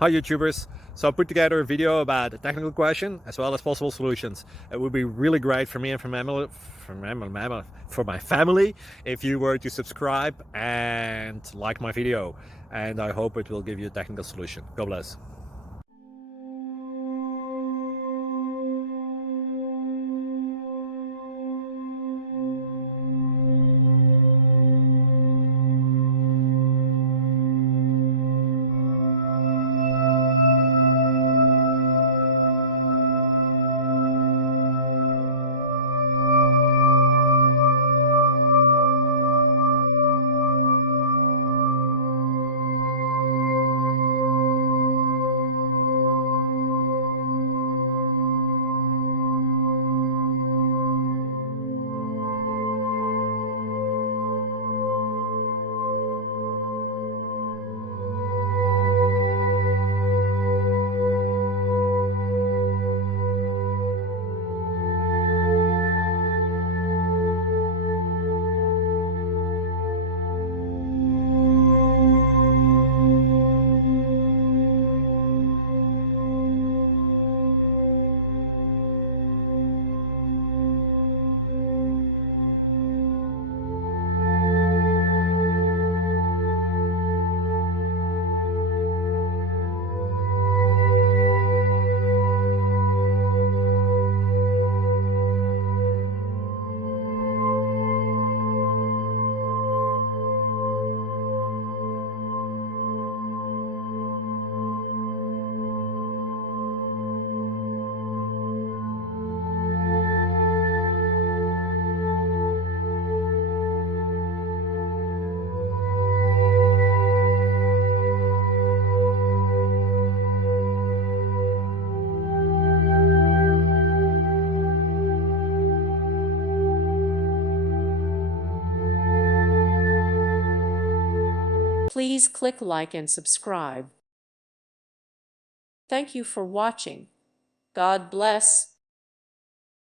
Hi YouTubers! So I put together a video about a technical question as well as possible solutions. It would be really great for me and for my family if you were to subscribe and like my video, and I hope it will give you a technical solution. God bless. Please click like and subscribe. Thank you for watching. God bless.